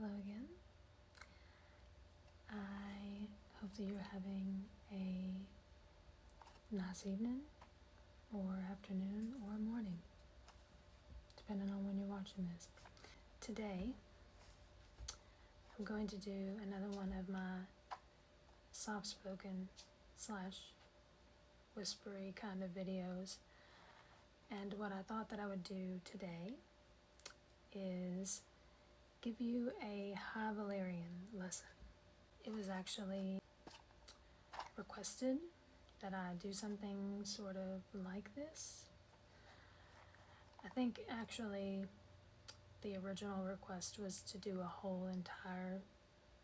Hello again. I hope that you're having a nice evening, or afternoon, or morning, depending on when you're watching this. Today, I'm going to do another one of my soft-spoken / whispery kind of videos. And what I thought that I would do today is give you a High Valyrian lesson. It was actually requested that I do something sort of like this. I think actually the original request was to do a whole entire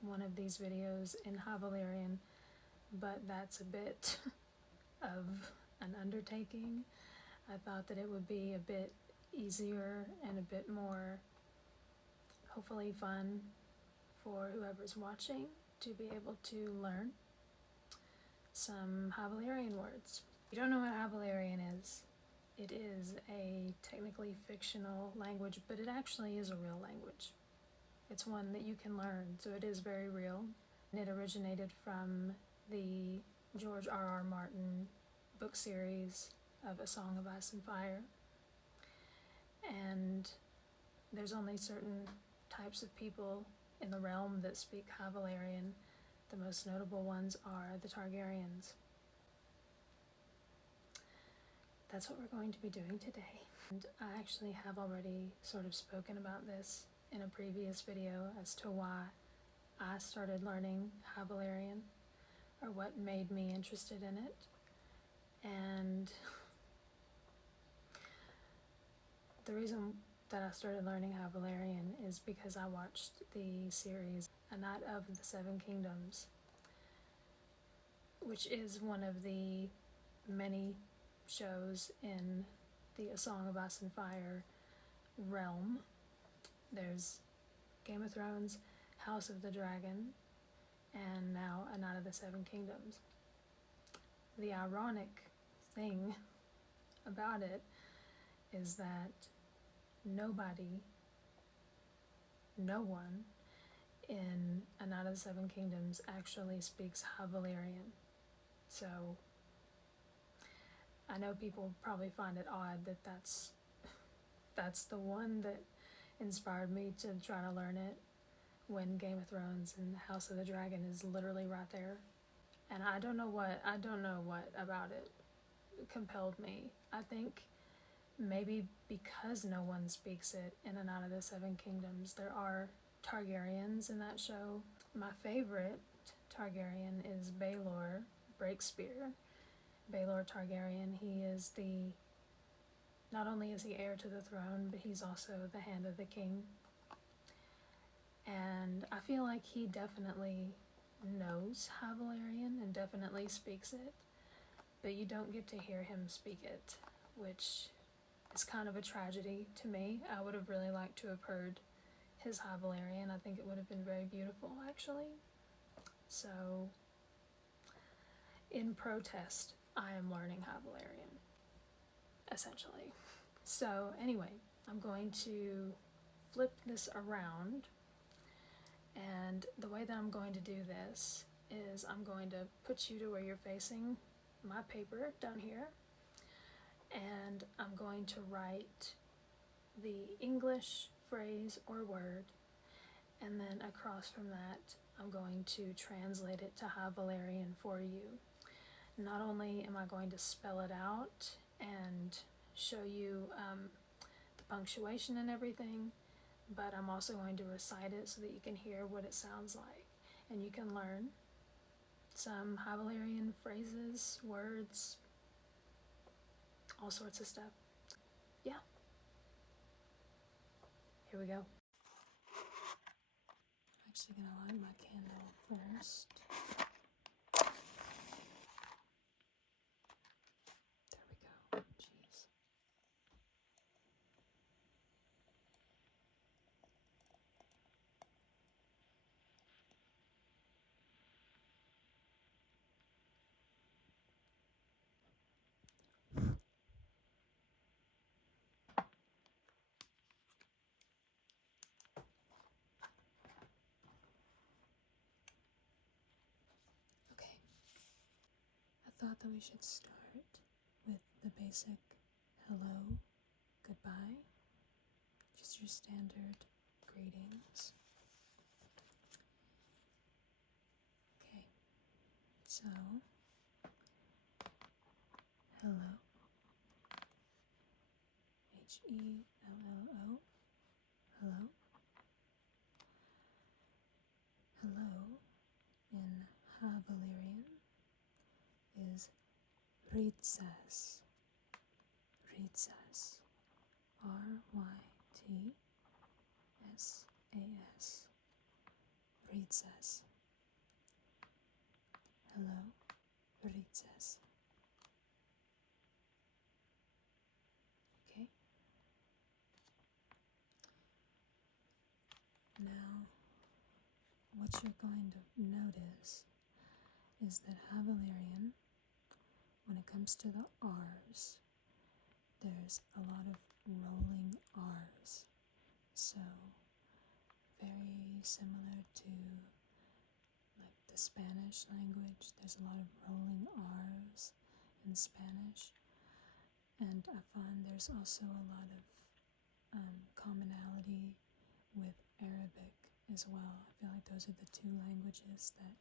one of these videos in High Valyrian, but that's a bit of an undertaking. I thought that it would be a bit easier and a bit more, hopefully, fun for whoever's watching to be able to learn some High Valyrian words. If you don't know what High Valyrian is, it is a technically fictional language, but it actually is a real language. It's one that you can learn, so it is very real. And it originated from the George R.R. Martin book series of A Song of Ice and Fire. And there's only certain types of people in the realm that speak High Valyrian. The most notable ones are the Targaryens. That's what we're going to be doing today. And I actually have already sort of spoken about this in a previous video as to why I started learning High Valyrian, or what made me interested in it. And the reason that I started learning High Valyrian is because I watched the series A Knight of the Seven Kingdoms, which is one of the many shows in the A Song of Ice and Fire realm. There's Game of Thrones, House of the Dragon, and now A Knight of the Seven Kingdoms. The ironic thing about it is that no one in A Knight of the Seven Kingdoms actually speaks High Valyrian. So I know people probably find it odd that that's the one that inspired me to try to learn it, when Game of Thrones and House of the Dragon is literally right there. And I don't know what about it compelled me. I think maybe because no one speaks it in A Knight of the Seven Kingdoms. There are Targaryens in that show. My favorite Targaryen is Baelor Breakspear. Baelor Targaryen, he is not only is he heir to the throne, but he's also the hand of the king. And I feel like he definitely knows High Valyrian and definitely speaks it, but you don't get to hear him speak it, which is kind of a tragedy to me. I would have really liked to have heard his High Valyrian. I think it would have been very beautiful, actually. So, in protest, I am learning High Valyrian, essentially. So, anyway, I'm going to flip this around. And the way that I'm going to do this is I'm going to put you to where you're facing my paper down here, and I'm going to write the English phrase or word, and then across from that I'm going to translate it to High Valyrian for you. Not only am I going to spell it out and show you the punctuation and everything, but I'm also going to recite it so that you can hear what it sounds like, and you can learn some High Valyrian phrases, words, all sorts of stuff. Yeah. Here we go. I'm actually gonna light my candle first. There we go. Jeez. thought we should start with the basic hello, goodbye, just your standard greetings. Okay, so hello, Hello, hello. Hello in High Valyrian is Rytsas. Rytsas. Rytsas. Rytsas. Hello, Rytsas. Okay? Now, what you're going to notice is that High Valyrian, when it comes to the R's, there's a lot of rolling R's. So, very similar to like the Spanish language, there's a lot of rolling R's in Spanish. And I find there's also a lot of commonality with Arabic as well. I feel like those are the two languages that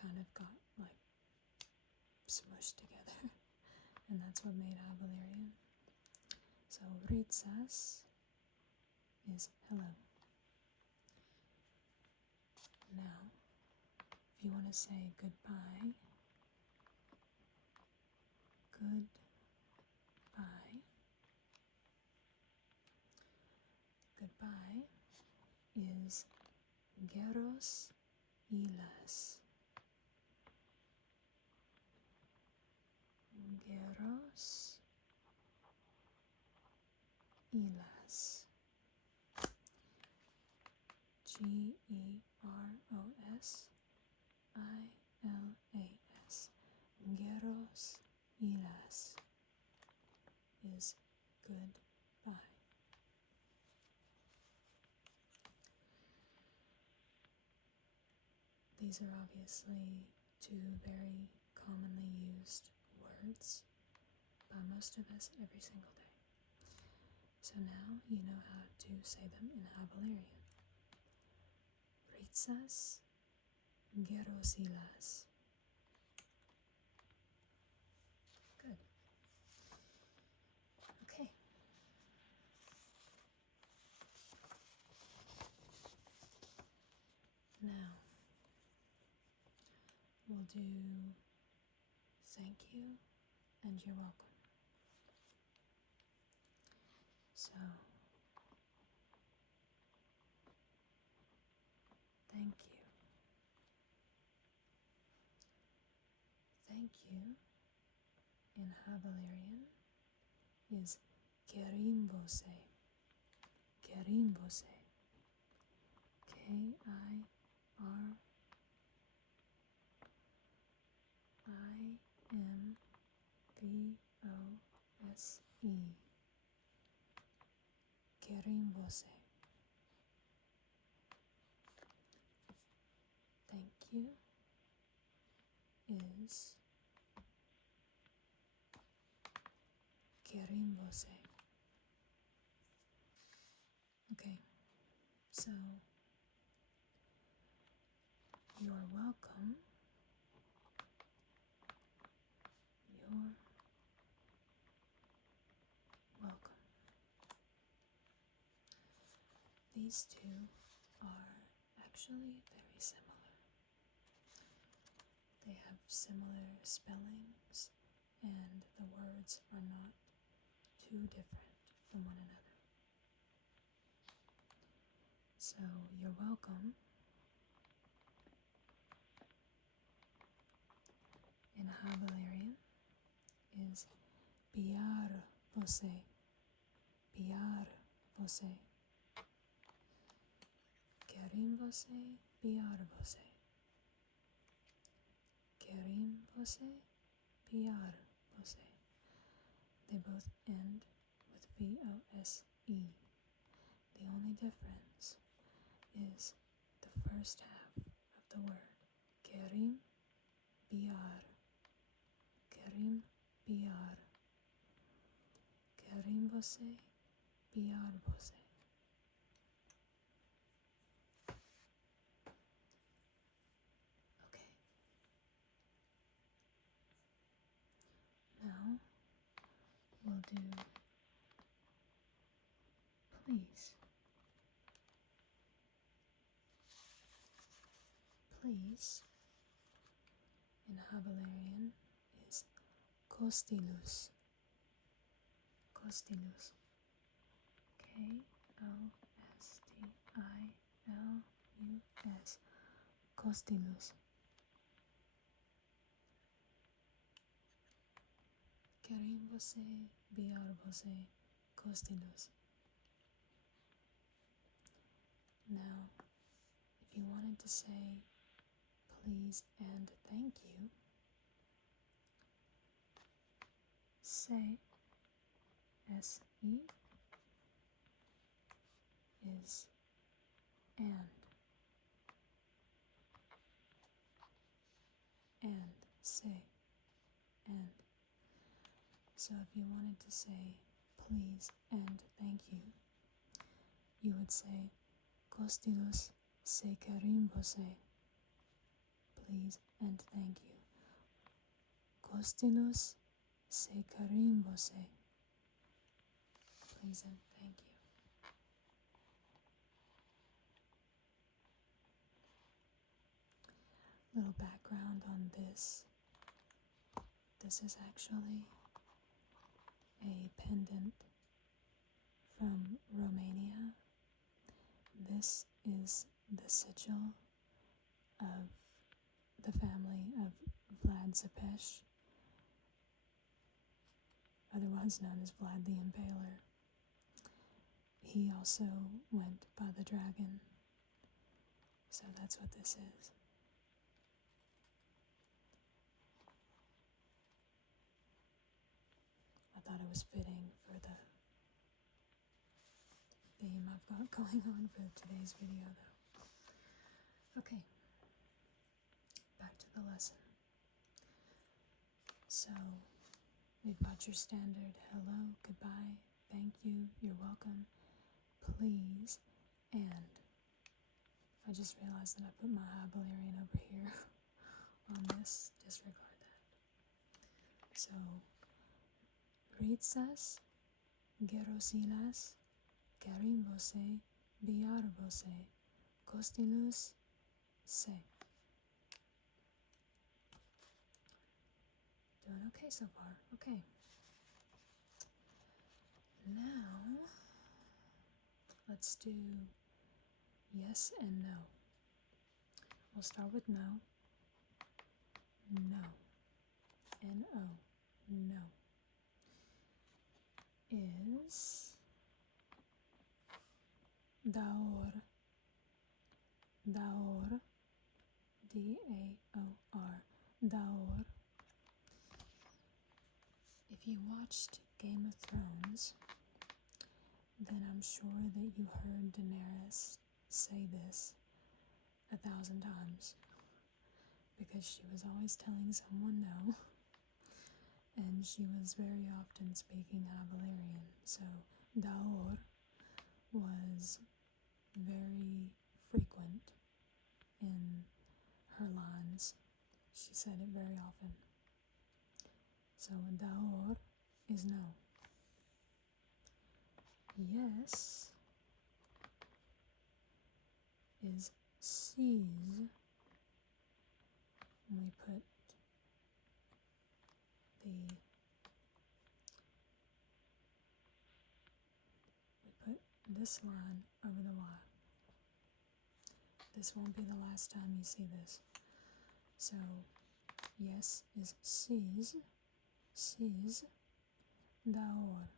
kind of got like smushed together. And that's what made High Valyrian. So Rytsas is hello. Now, if you want to say goodbye, goodbye is Geros Ilas. Geros Ilas. Geros Ilas. Geros Ilas is goodbye. These are obviously two very commonly used words by most of us every single day. So now you know how to say them in High Valyrian. Rytsas, Geros Ilas. Good. Okay. Now, we'll do thank you and you're welcome. So, thank you. Thank you in High Valyrian is Kerimbose. Kerimbose. Kirimbose. Kerimbose. Thank you is Kerimbose. Okay, so you're welcome. You're welcome. These two are actually very similar. They have similar spellings, and the words are not too different from one another. So, you're welcome in High Valyrian is Biar Vose. Biar Vose. Kerim Vose, Biar Vose. Kerim Vose, Biar Vose. They both end with V-O-S-E. The only difference is the first half of the word. Kerim, Biar. Querem biar. Querem você, biar você. Okay. Now we'll do please. Please in High Valyrian is Kostilus. Kostilus. Kostilus. Kostilus. Querem você, biar você, Kostilus. Now, if you wanted to say please and thank you, say S-E is and say and. So if you wanted to say please and thank you, you would say Kostilus se querem você. Please and thank you. Kostilus se querem você. Please and thank you. Little background on this. This is actually a pendant from Romania. This is the sigil of the family of Vlad Tepes, otherwise known as Vlad the Impaler. He also went by the dragon, so that's what this is. I thought it was fitting for the theme I've got going on for today's video, though. Okay, back to the lesson. So, we've got your standard hello, goodbye, thank you, you're welcome, please, and I just realized that I put my High Valyrian over here on this. Disregard that. So, Ritsas, Gerosilas, Querem você, biar você, Kostilus se. Doing okay so far. Okay. Now, let's do yes and no. We'll start with no. No. N-O. No. Is daor. Daor. D-A-O-R. Daor. If you watched Game of Thrones, then I'm sure that you heard Daenerys say this 1,000 times, because she was always telling someone no, and she was very often speaking High Valyrian, so Daor was very frequent in her lines. She said it very often. So Daor is no. Yes is sees. And we put this line over the Y. This won't be the last time you see this. So yes is sees. Sees. Daor.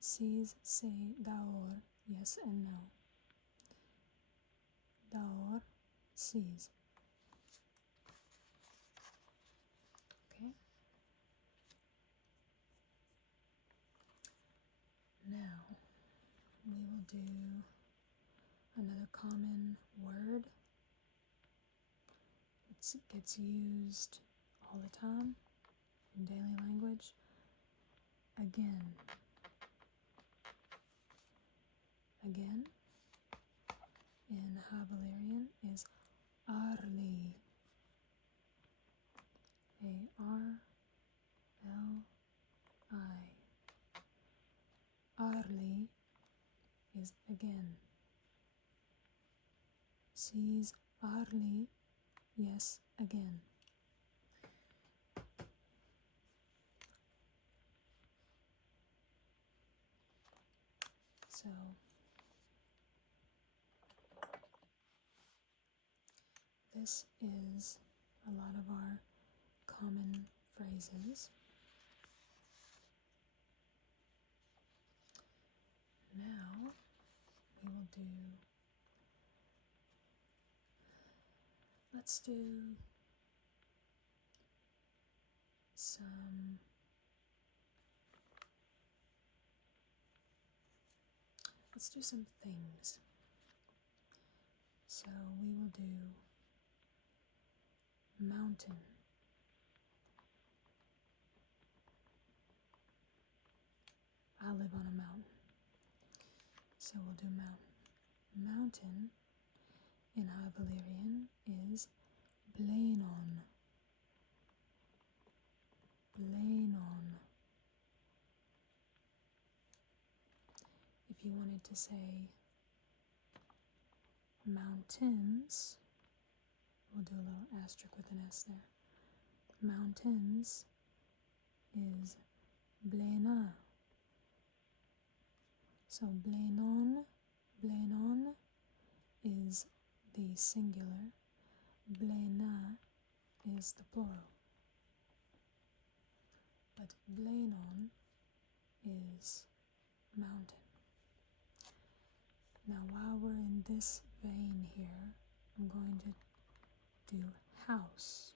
Sees, say, daor, yes and no. Daor, sees. Okay? Now, we will do another common word. It gets used all the time in daily language. Again. Again in High Valyrian is Arli. A-R-L-I. Arli is again. Sees Arli, yes, again. So this is a lot of our common phrases. Now we will do, let's do some things. So we will do mountain. I live on a mountain. So we'll do mountain. Mountain in High Valyrian is Blainon. Blainon. If you wanted to say mountains, we'll do a little asterisk with an S there. Mountains is Blaina. So Blainon is the singular, Blaina is the plural. But Blainon is mountain. Now while we're in this vein here, I'm going to do house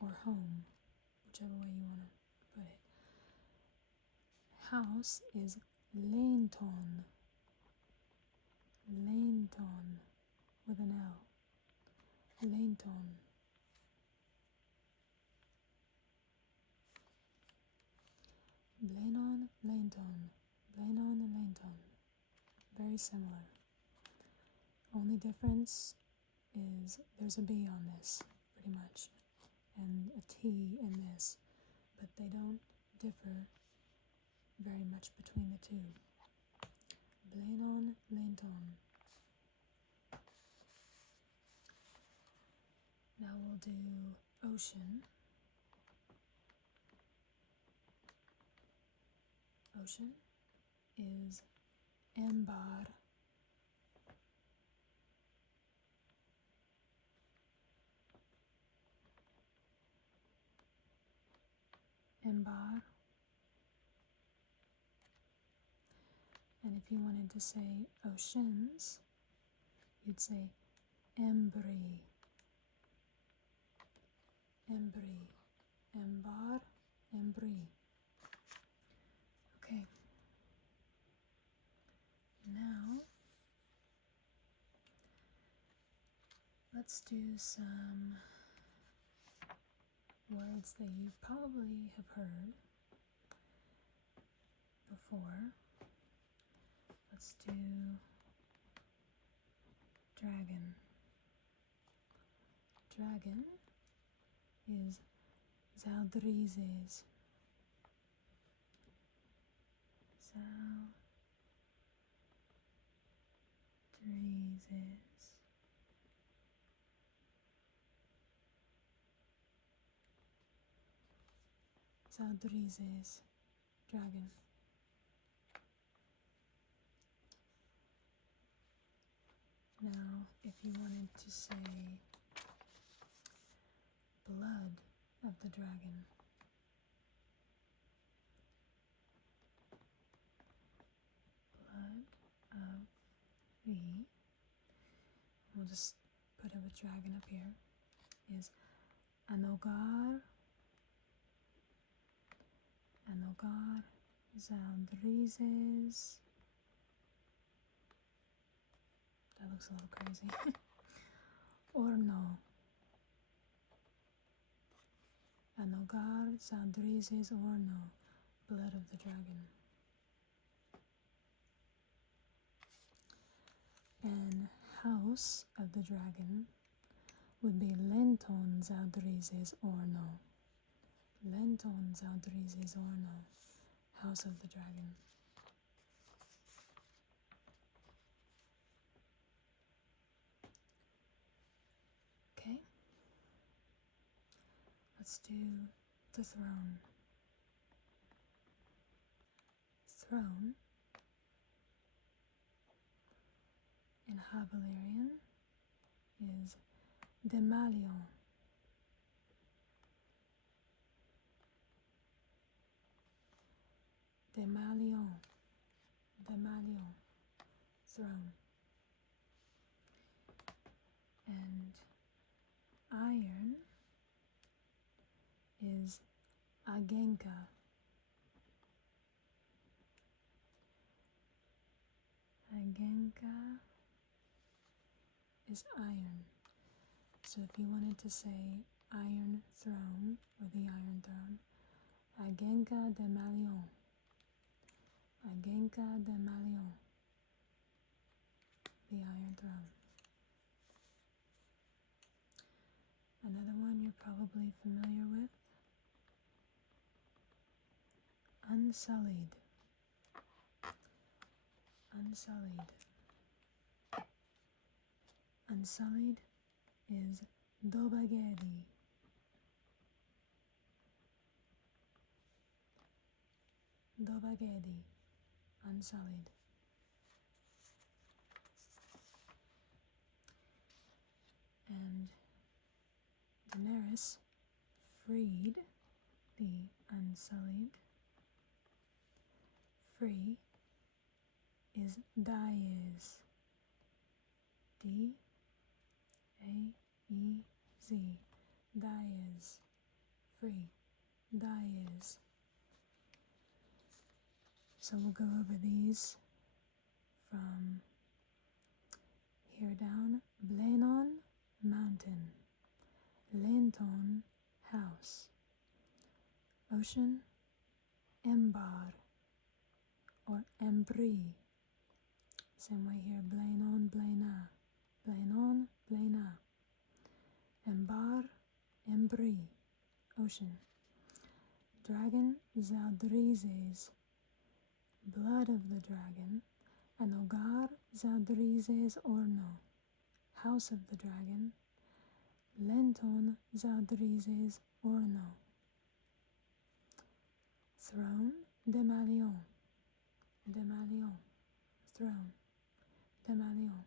or home, whichever way you want to put it. House is Lainton. Lainton with an L. Lainton. Blainon, Lainton. Blainon and Lainton. Very similar. Only difference is there's a B on this, pretty much, and a T in this, but they don't differ very much between the two. Blainon, Lainton. Now we'll do ocean. Ocean is Embar. Embar. And if you wanted to say oceans, you'd say Embry. Embry. Embar, Embry. Okay. Now, let's do some words that you probably have heard before. Let's do dragon. Dragon is Zaldrizes. Zaldrizes. Zaldrizes. Dragon. Now, if you wanted to say blood of the dragon, blood of the, we'll just put a dragon up here, is Anogar, Anogar, Zaldrizes. That looks a little crazy. Orno. Anogar Zadrizes Orno, blood of the dragon. And house of the dragon would be Lenton Zadrizes Orno. Lenton Zadrizes Orno, house of the dragon. Okay, let's do the throne. Throne in High Valyrian is Demalion. Demalion. Demalion. Throne. And iron is Agenka. Agenka is iron. So if you wanted to say Iron Throne or the Iron Throne, Agenka de Malion. Agenka de Malion. The Iron Throne. Another one you're probably familiar with. Unsullied. Unsullied. Unsullied is Dobagedi. Dobagedi. Unsullied. And Daenerys freed the Unsullied. Free is Daez. D-A-E-Z. Daez. Free. Daez. So we'll go over these from here down. Blenon, mountain. Lenton, house. Ocean, Embar or Embri. Same way here, Blenon, Blena. Blenon, Blena. Embar, Embri, ocean. Dragon, Zadrizes, blood of the dragon. And Ogar, Zadrizes Orno, house of the dragon. Lenton, Zadrizes Orno. Throne, Demalion. Demalion, throne. Demalion.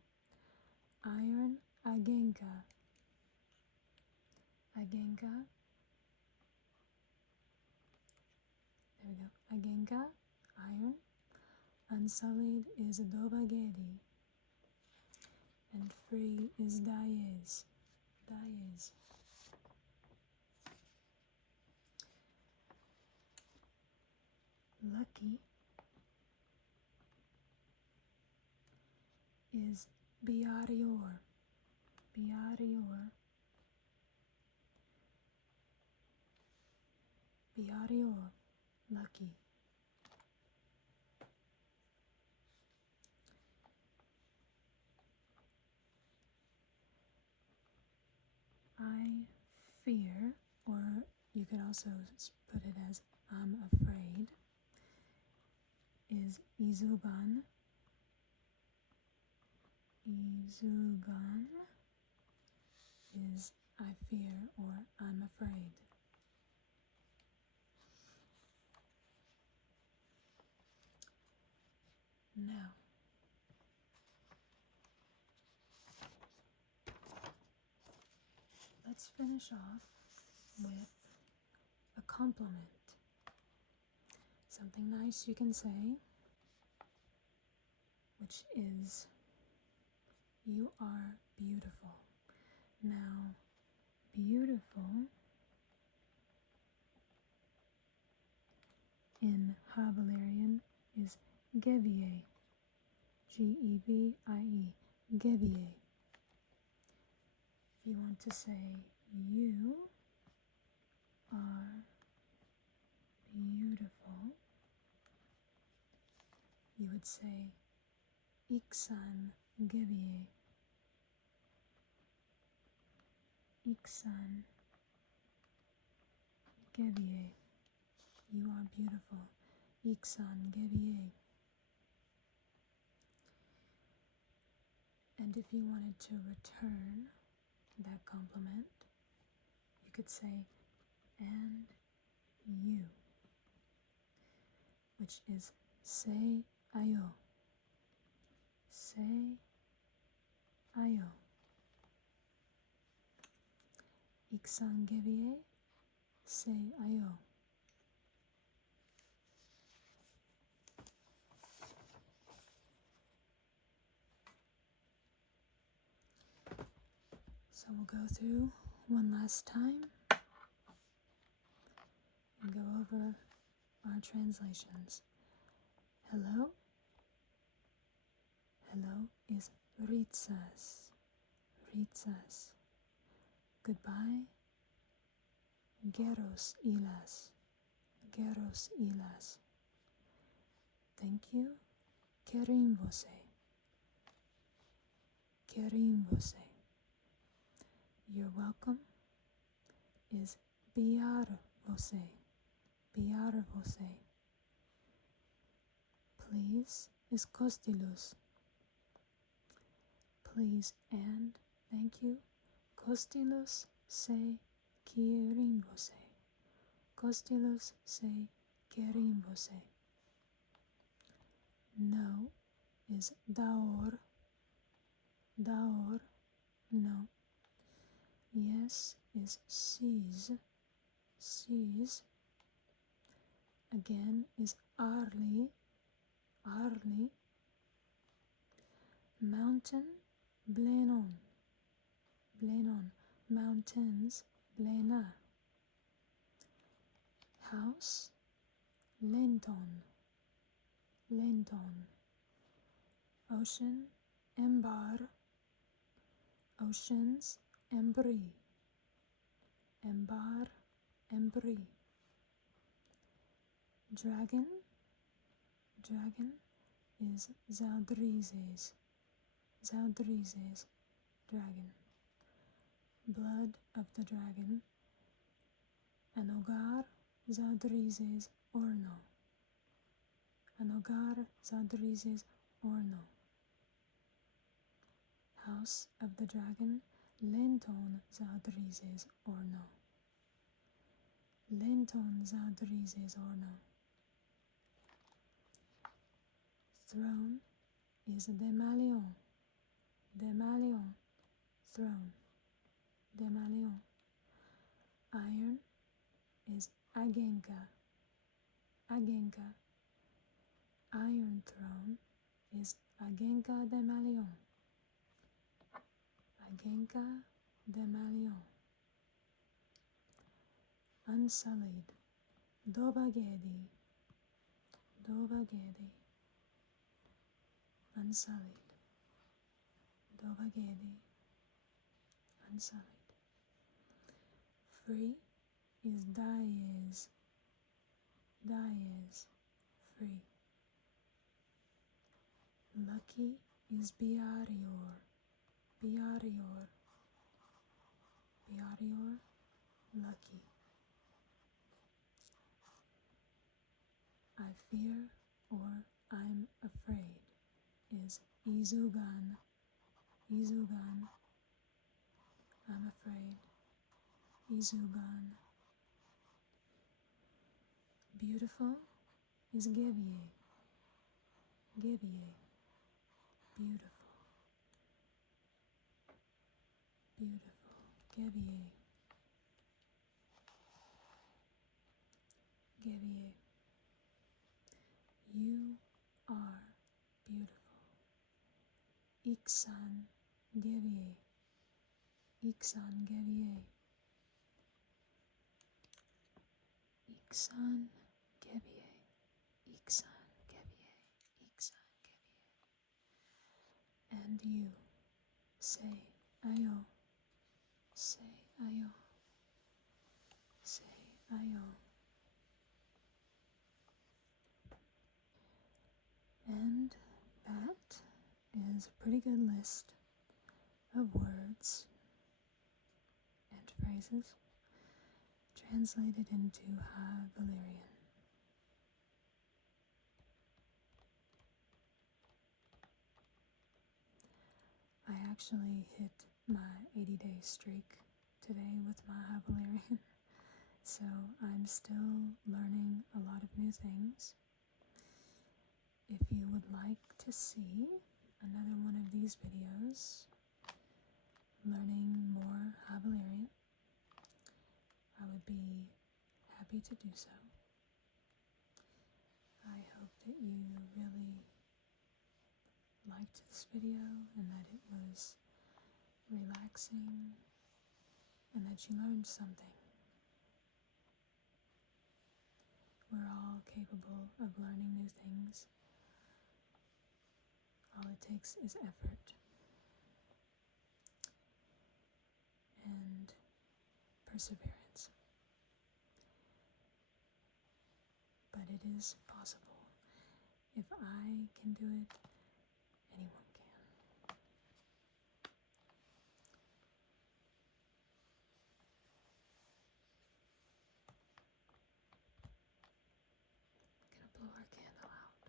Iron, Agenka. Agenka. There we go. Agenka, iron. Unsullied is Dobagedi. And free is Daez. Daez. Lucky is Biarior. Biarior. Biarior. Lucky. I fear, or you could also put it as I'm afraid, is Izugan. Izugan is I fear or I'm afraid. Now, let's finish off with a compliment. Something nice you can say, which is, you are beautiful. Now, beautiful in High Valyrian is Gevie. G-E-V-I-E. Gevie. If you want to say you are beautiful, you would say Iksan Gebiye. Iksan Gebiye. You are beautiful. Iksan Gebiye. And if you wanted to return that compliment, you could say, and you, which is say ayo. Say ayo. Iksan Gebiye. Say ayo. So we'll go through one last time and go over our translations. Hello. Hello is ritsas. Ritsas. Goodbye. Geros ilas. Geros ilas. Thank you. Kerim você. Kerim você. You're welcome is biar você. Biar você. Please is kostilos. Please and thank you. Kostilos say kerim você. Kostilos say kerim você. No is daor. Daor, no. Yes is sees. Sees. Again is arli. Arli. Mountain, blenon. Blenon. Mountains, blena. House, lenton. Lenton. Ocean, embar. Oceans, embri. Embar, embri. Dragon. Dragon is zaudrizes. Zaudrizes. Dragon. Blood of the dragon. An hogar zaudrizes orno. An hogar zaudrizes orno. House of the dragon. Lenton zaudrizes orno. Lenton zaudrizes orno. Throne is demalion. Demalion. Throne. Demalion. Iron is agenka. Agenka. Iron throne is agenka demalion. Agenka demalion. Unsullied. Dobagedi. Dobagedi. Unsullied. Dobagedi. Unsullied. Free is dies. Dies. Free. Lucky is biarior. Biarior. Biarior. Lucky. I fear or I'm afraid is izugan. Izugan. I'm afraid. Izugan. Beautiful is gebie. Gebie. Beautiful. Beautiful. Gebie. Gebie. You are beautiful. Iksan gebie. Iksan gebie. Iksan gebie. Iksan gebie. Iksan gebie. And you say ayo. Say ayo. Say Valyrian. And that is a pretty good list of words and phrases translated into High Valyrian. I actually hit my 80-day streak today with my High Valyrian, so I'm still learning a lot of new things. If you would like to see another one of these videos, learning more High Valyrian, I would be happy to do so. I hope that you really liked this video and that it was relaxing and that you learned something. We're all capable of learning new things. All it takes is effort and perseverance. But it is possible. If I can do it, anyone can. I'm gonna blow our candle out.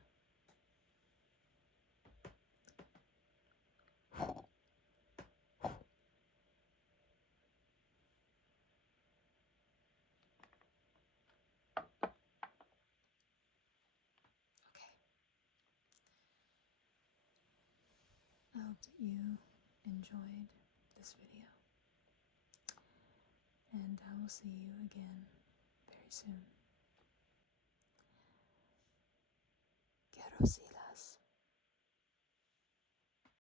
Okay. I hope that you enjoyed this video, and I will see you again very soon. Quiero